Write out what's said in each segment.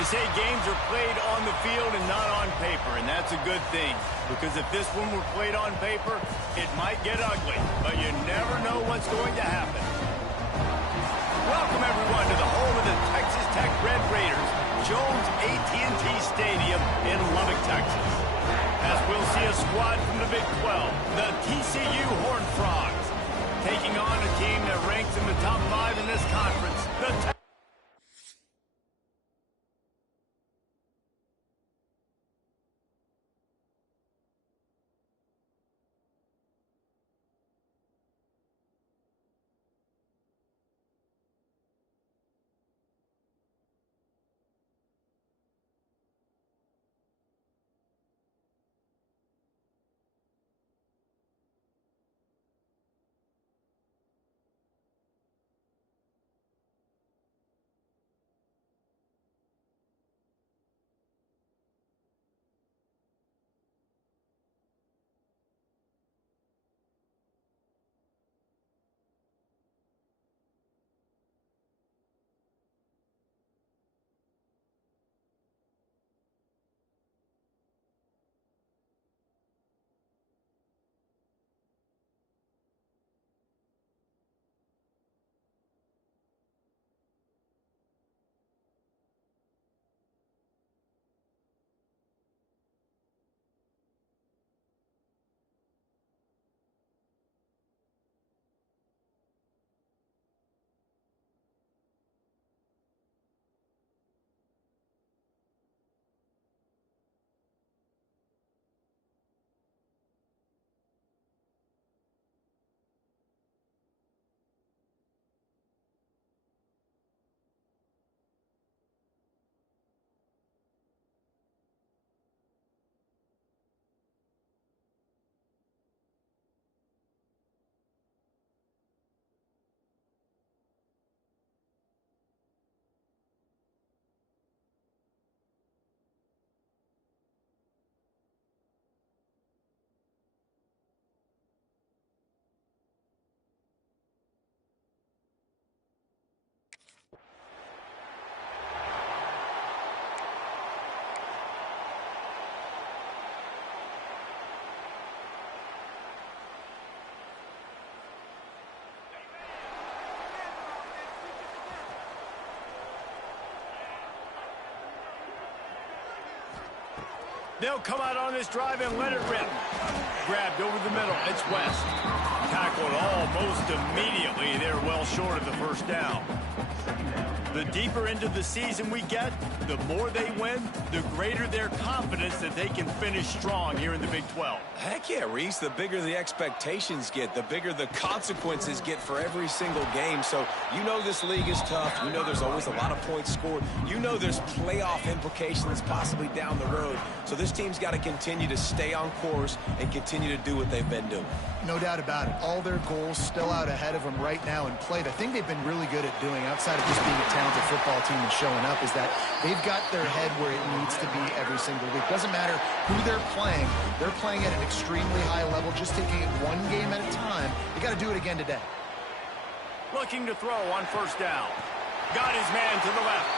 They say games are played on the field and not on paper, and that's a good thing. Because if this one were played on paper, it might get ugly, but you never know what's going to happen. Welcome, everyone, to the home of the Texas Tech Red Raiders, Jones AT&T Stadium in Lubbock, Texas. As we'll see a squad from the Big 12, the TCU Horned Frogs, taking on a team that ranks in the top 5 in this conference, the They'll come out on this drive and let it rip. Grabbed over the middle. It's West. Tackled almost immediately. They're well short of the first down. The deeper into the season we get, the more they win, the greater their confidence that they can finish strong here in the Big 12. Heck yeah, Reese. The bigger the expectations get, the bigger the consequences get for every single game. So you know this league is tough. You know there's always a lot of points scored. You know there's playoff implications possibly down the road. So this team's got to continue to stay on course and continue to do what they've been doing. No doubt about it. All their goals still out ahead of them right now in play. The thing they've been really good at doing outside of just being a talented football team and showing up is that they've got their head where it needs to be every single week. Doesn't matter who they're playing at an extremely high level, just taking it one game at a time. You got to do it again today. Looking to throw on first down. Got his man to the left.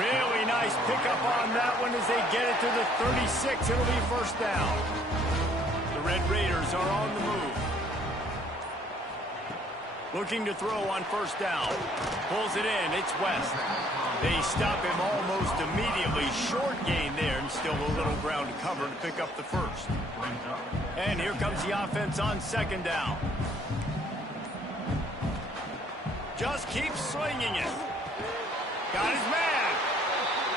Really nice pickup on that one as they get it to the 36. It'll be first down. The Red Raiders are on the move. Looking to throw on first down. Pulls it in. It's West. They stop him almost immediately. Short gain there and still a little ground to cover to pick up the first. And here comes the offense on second down. Just keeps swinging it. Got his man.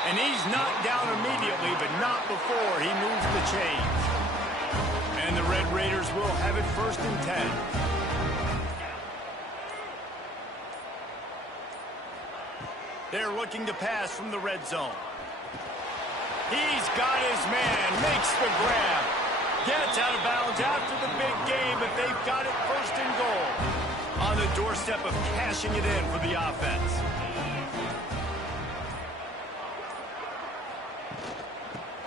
And he's knocked down immediately, but not before he moves the chains. And the Red Raiders will have it first and 10. They're looking to pass from the red zone. He's got his man, makes the grab. Gets out of bounds after the big game, but they've got it first and goal. On the doorstep of cashing it in for the offense.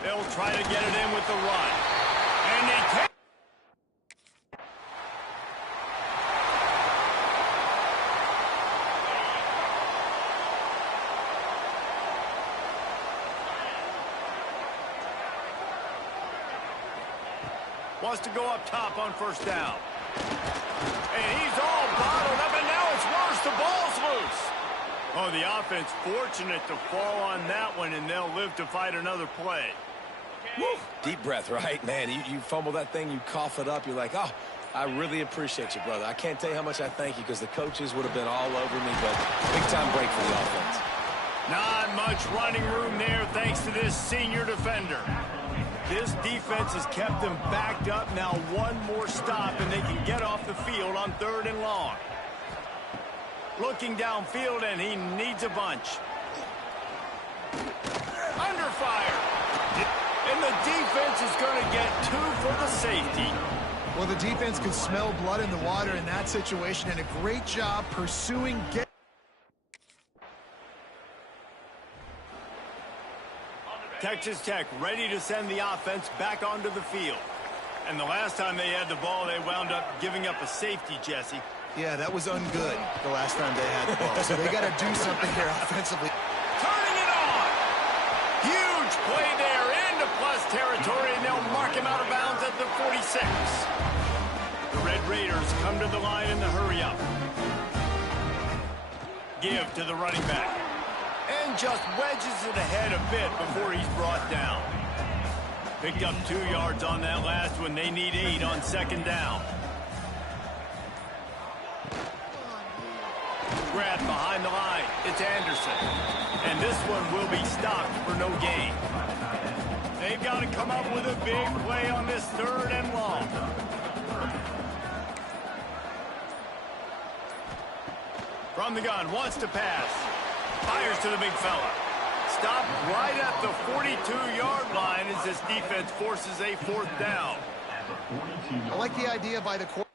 They'll try to get it in with the run. And they take. Wants to go up top on first down. And he's all bottled up, and now it's worse. The ball's loose. Oh, the offense fortunate to fall on that one, and they'll live to fight another play. Woo. Deep breath, right, man? You fumble that thing, you cough it up, you're like, oh, I really appreciate you, brother. I can't tell you how much I thank you because the coaches would have been all over me, but big-time break for the offense. Not much running room there thanks to this senior defender. This defense has kept them backed up. Now one more stop, and they can get off the field on third and long. Looking downfield, and he needs a bunch. Under fire. And the defense is going to get 2 for the safety. Well, the defense could smell blood in the water in that situation, and a great job pursuing. Texas Tech ready to send the offense back onto the field. And the last time they had the ball, they wound up giving up a safety, Jesse. Yeah, that was ungood the last time they had the ball. So they got to do something here offensively. Turning it on. Huge play there into plus territory, and they'll mark him out of bounds at the 46. The Red Raiders come to the line in the hurry-up. Give to the running back. And just wedges it ahead a bit before he's brought down. Picked up 2 yards on that last one. They need 8 on second down. Grab behind the line. It's Anderson. And this one will be stopped for no gain. They've got to come up with a big play on this third and long. From the gun, wants to pass. Fires to the big fella. Stopped right at the 42-yard line as this defense forces a fourth down. I like the idea by the quarterback.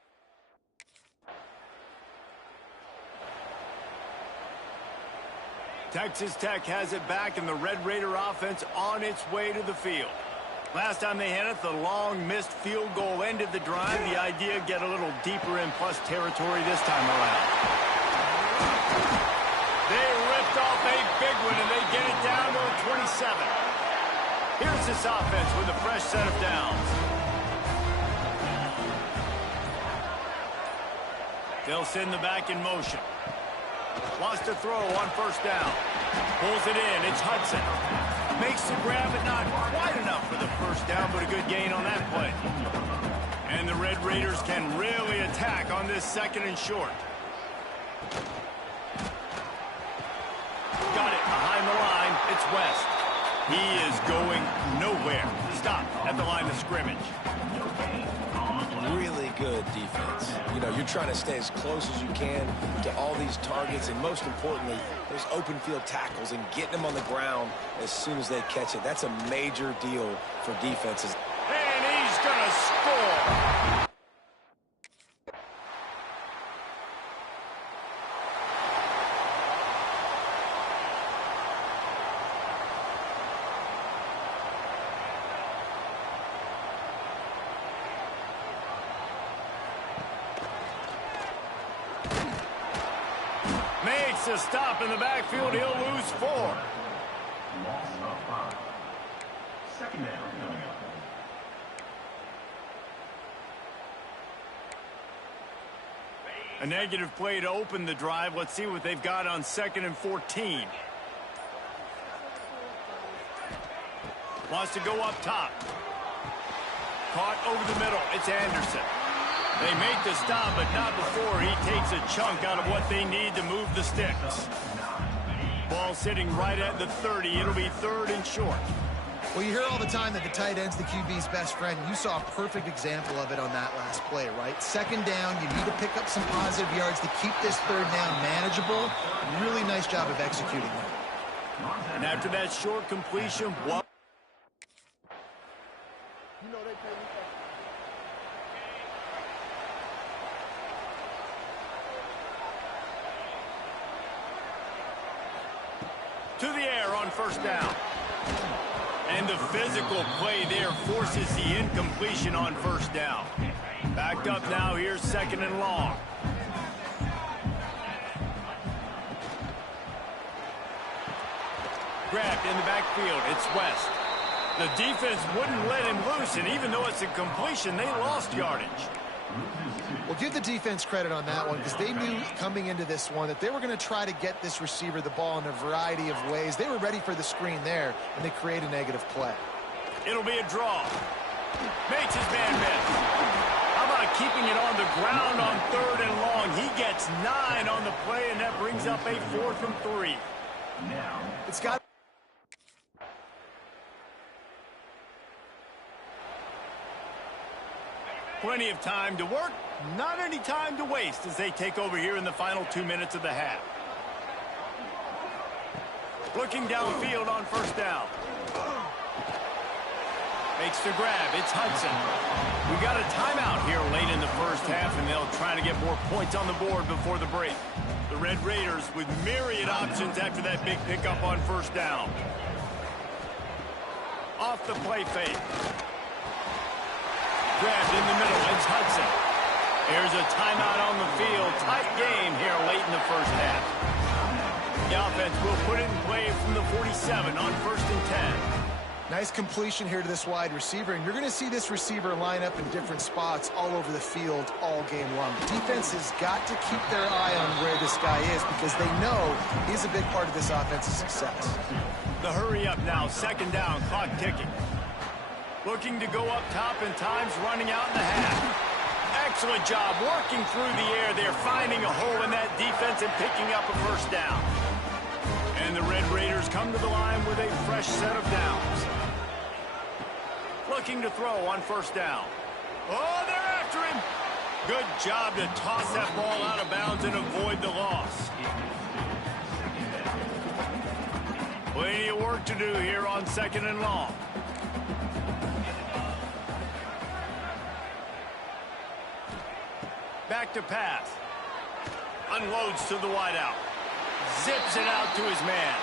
Texas Tech has it back, and the Red Raider offense on its way to the field. Last time they had it, the long missed field goal ended the drive. The idea, get a little deeper in plus territory this time around. They ripped off a big one, and they get it down to a 27. Here's this offense with a fresh set of downs. They'll send the back in motion. Wants to throw on first down. Pulls it in. It's Hudson. Makes the grab, but not quite enough for the first down, but a good gain on that play. And the Red Raiders can really attack on this second and short. Got it behind the line. It's West. He is going nowhere. Stop at the line of scrimmage. Really good defense. You know, you're trying to stay as close as you can to all these targets, and most importantly, those open field tackles and getting them on the ground as soon as they catch it. That's a major deal for defenses. And he's going to score. makes a stop in the backfield. He'll lose 4. Loss of 5. Second down coming up. A negative play to open the drive. Let's see what they've got on 2nd and 14. Wants to go up top. Caught over the middle. It's Anderson. They make the stop, but not before he takes a chunk out of what they need to move the sticks. Ball sitting right at the 30. It'll be 3rd and short. Well, you hear all the time that the tight end's the QB's best friend. You saw a perfect example of it on that last play, right? 2nd down, you need to pick up some positive yards to keep this 3rd down manageable. Really nice job of executing that. And after that short completion, what? To the air on 1st down. And the physical play there forces the incompletion on 1st down. Backed up now, here's 2nd and long. Grabbed in the backfield, it's West. The defense wouldn't let him loose, and even though it's a completion, they lost yardage. Well, give the defense credit on that one because they knew coming into this one that they were going to try to get this receiver the ball in a variety of ways. They were ready for the screen there, and they create a negative play. It'll be a draw. Makes his man miss. How about keeping it on the ground on 3rd and long? He gets 9 on the play, and that brings up a 4th and 3. Now, It's got plenty of time to work, not any time to waste as they take over here in the final 2 minutes of the half. Looking downfield on 1st down. Makes the grab. It's Hudson. We got a timeout here late in the 1st half, and they'll try to get more points on the board before the break. The Red Raiders with myriad options after that big pickup on 1st down. Off the play fake. Grabbed in the middle, it's Hudson. Here's a timeout on the field. Tight game here late in the 1st half. The offense will put it in play from the 47 on 1st and 10. nice completion here to this wide receiver, and you're going to see this receiver line up in different spots all over the field all game long. The defense has got to keep their eye on where this guy is because they know he's a big part of this offense's success. The hurry up now, 2nd down, clock ticking. Looking to go up top, and time's running out in the half. Excellent job working through the air there, finding a hole in that defense and picking up a 1st down. And the Red Raiders come to the line with a fresh set of downs. Looking to throw on 1st down. Oh, they're after him. Good job to toss that ball out of bounds and avoid the loss. Plenty of work to do here on 2nd and long. Back to pass. Unloads to the wideout. Zips it out to his man.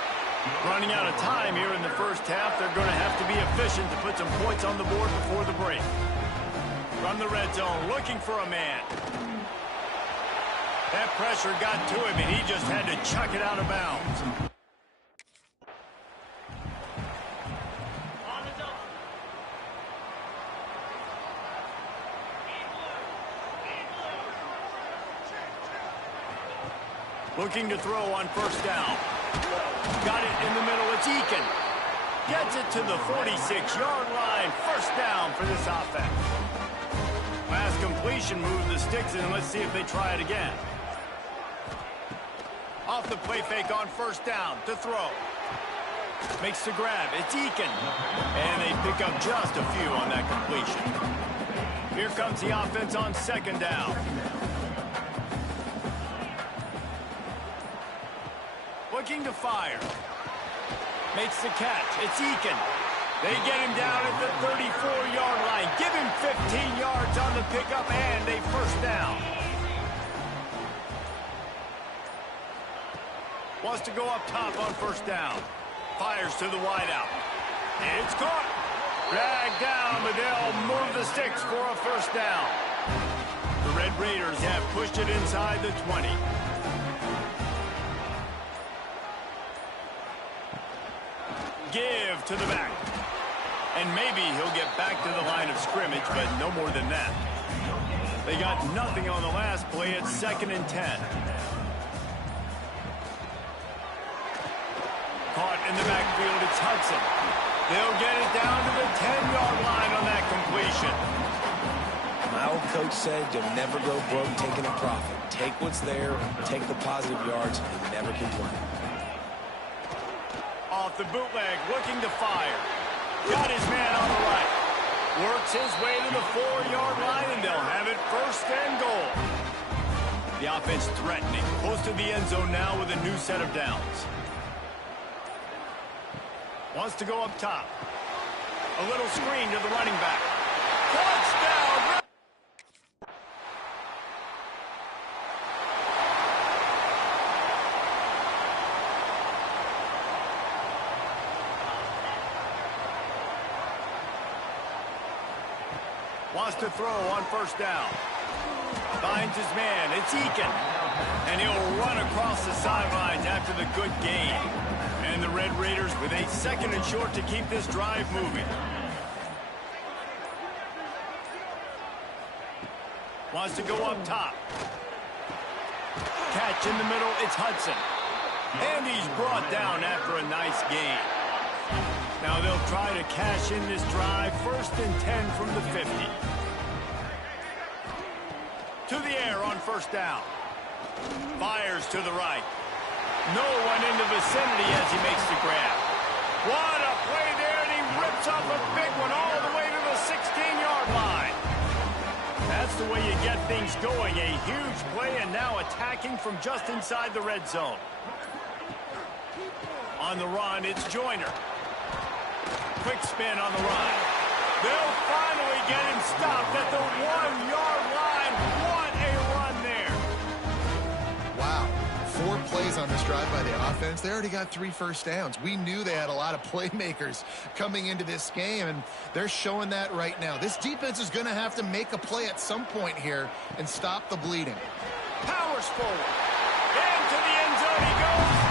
Running out of time here in the 1st half. They're going to have to be efficient to put some points on the board before the break. From the red zone, looking for a man. That pressure got to him, and he just had to chuck it out of bounds. Looking to throw on 1st down. Got it in the middle. It's Eakin. Gets it to the 46-yard line. 1st down for this offense. Last completion moved the sticks in. Let's see if they try it again. Off the play fake on 1st down to throw. Makes the grab. It's Eakin. And they pick up just a few on that completion. Here comes the offense on 2nd down. Looking to fire. Makes the catch. It's Eakin. They get him down at the 34-yard line. Give him 15 yards on the pickup and a 1st down. Wants to go up top on 1st down. Fires to the wideout. It's caught. Dragged down, but they'll move the sticks for a 1st down. The Red Raiders have pushed it inside the 20. Give to the back. And maybe he'll get back to the line of scrimmage, but no more than that. They got nothing on the last play. It's 2nd and 10. Caught in the backfield, it's Hudson. They'll get it down to the 10-yard line on that completion. My old coach said you'll never go broke taking a profit. Take what's there, take the positive yards, and never complain. Off the bootleg, looking to fire. Got his man on the right. Works his way to the 4-yard line, and they'll have it 1st and goal. The offense threatening. Close to the end zone now with a new set of downs. Wants to go up top. A little screen to the running back. Touchdown! Wants to throw on 1st down. Finds his man. It's Eakin. And he'll run across the sidelines after the good gain. And the Red Raiders with a 2nd and short to keep this drive moving. Wants to go up top. Catch in the middle. It's Hudson. And he's brought down after a nice gain. Now they'll try to cash in this drive. 1st and 10 from the 50. To the air on 1st down. Fires to the right. No one in the vicinity as he makes the grab. What a play there, and he rips off a big one all the way to the 16-yard line. That's the way you get things going. A huge play, and now attacking from just inside the red zone. On the run, it's Joyner. Quick spin on the run. They'll finally get him stopped at the 1-yard line. What a run there. Wow. 4 plays on this drive by the offense. They already got 3 first downs. We knew they had a lot of playmakers coming into this game, and they're showing that right now. This defense is going to have to make a play at some point here and stop the bleeding. Powers forward. Into the end zone he goes.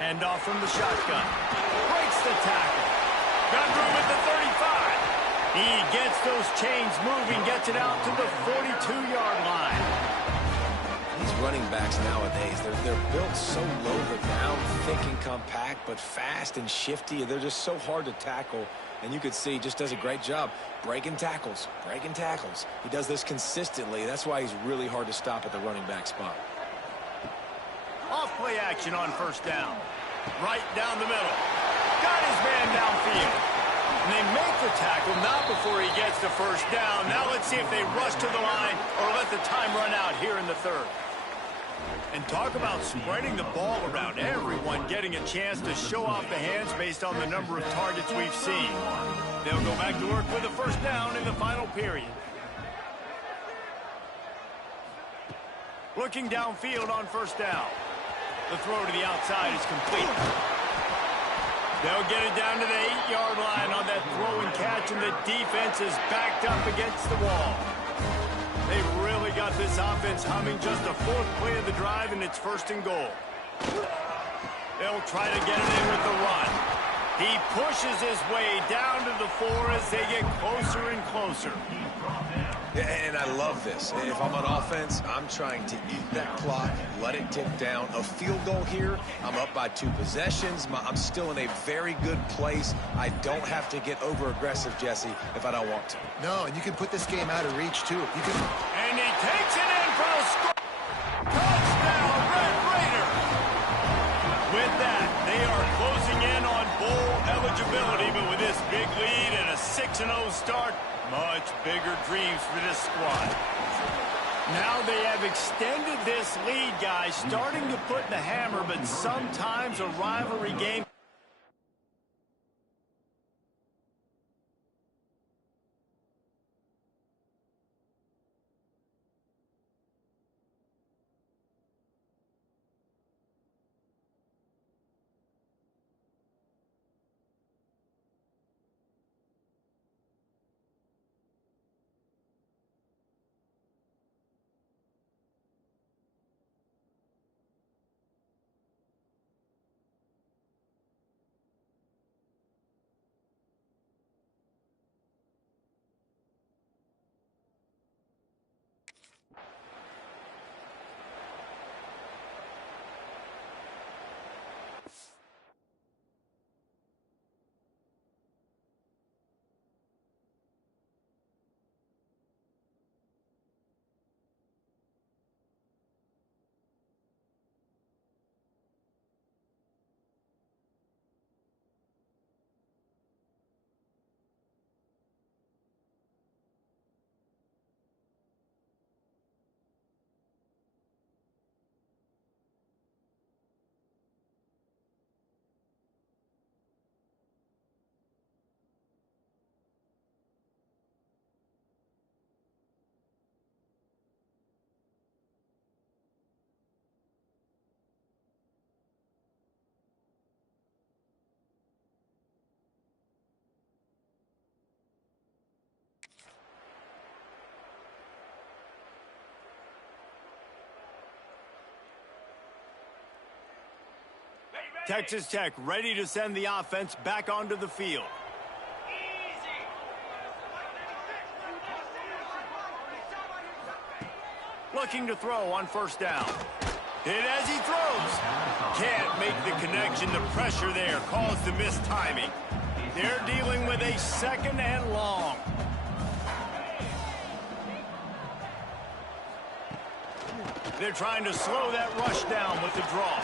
Hand off from the shotgun. Breaks the tackle. Got room at the 35. He gets those chains moving, gets it out to the 42-yard line. These running backs nowadays, they're built so low to the ground, thick and compact, but fast and shifty. They're just so hard to tackle. And you could see he just does a great job breaking tackles, breaking tackles. He does this consistently. That's why he's really hard to stop at the running back spot. Off play action on 1st down. Right down the middle. Got his man downfield. And they make the tackle not before he gets the 1st down. Now let's see if they rush to the line or let the time run out here in the 3rd. And talk about spreading the ball around. Everyone getting a chance to show off the hands based on the number of targets we've seen. They'll go back to work with the 1st down in the final period. Looking downfield on 1st down. The throw to the outside is complete. They'll get it down to the 8-yard line on that throw and catch, and the defense is backed up against the wall. They've really got this offense humming. Just the 4th play of the drive, and it's 1st and goal. They'll try to get it in with the run. He pushes his way down to the 4 as they get closer and closer. And I love this. If I'm on offense, I'm trying to eat that clock, let it tick down. A field goal here, I'm up by 2 possessions. I'm still in a very good place. I don't have to get over-aggressive, Jesse, if I don't want to. No, and you can put this game out of reach, too. You can. And he takes it in for a score. Touchdown, Red Raider. With that, they are closing in on bowl eligibility, but with this big lead and a 6-0 start, much bigger dreams for this squad. Now they have extended this lead, guys, starting to put the hammer, but sometimes a rivalry game Texas Tech ready to send the offense back onto the field. Looking to throw on first down. Hit as he throws. Can't make the connection. The pressure there caused the missed timing. They're dealing with a 2nd and long. They're trying to slow that rush down with the draw.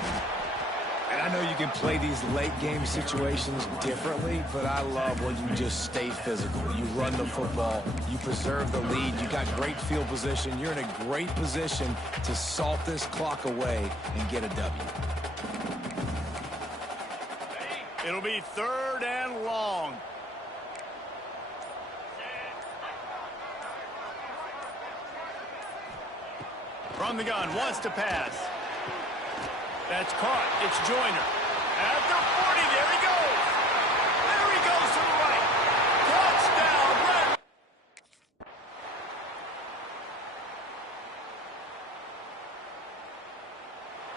And I know you can play these late-game situations differently, but I love when you just stay physical. You run the football. You preserve the lead. You got great field position. You're in a great position to salt this clock away and get a W. It'll be 3rd and long. From the gun, wants to pass. That's caught. It's Joyner. At the 40, there he goes. There he goes to the right. Touchdown, Red.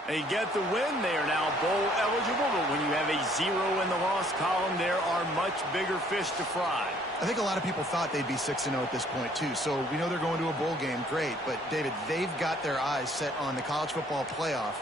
They get the win. They are now bowl eligible, but when you have a 0 in the loss column, there are much bigger fish to fry. I think a lot of people thought they'd be 6-0 at this point, too. So we know they're going to a bowl game. Great. But, David, they've got their eyes set on the college football playoff.